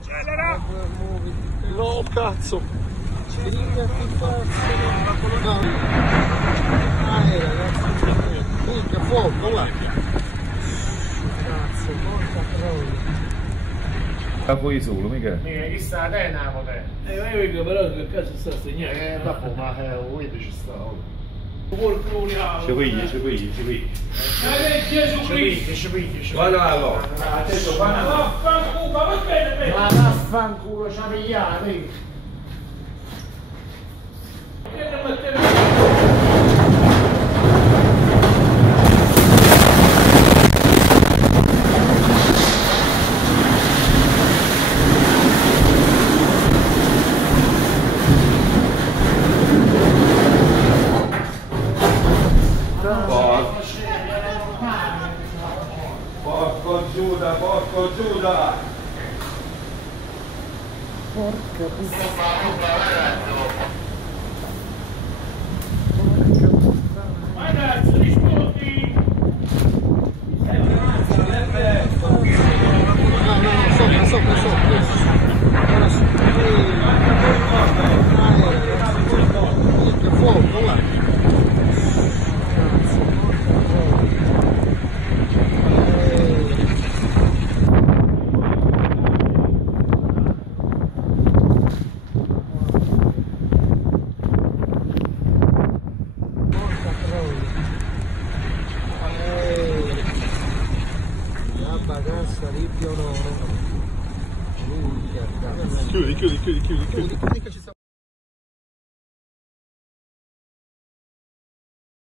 Accelera! No, cazzo! No. Ragazzi, minchia, fuoco, là! Cazzo, porca troia! La puoi solo, mica? Chi sta a te, Napote? Io però che cazzo sta segnando? Vabbè, ma vedi ci sta. Ci pigli. Ci pigli. Guarda allora. Adesso vaffanculo, ma va bene, ma vaffanculo, ci ha pigliato. Porco Giuda! Porca Ragazzi, rispondi! No, sopra. Minchia, fuoco, là! Bagassa di Pionoro. Chiudi. Chiudi che ci sta.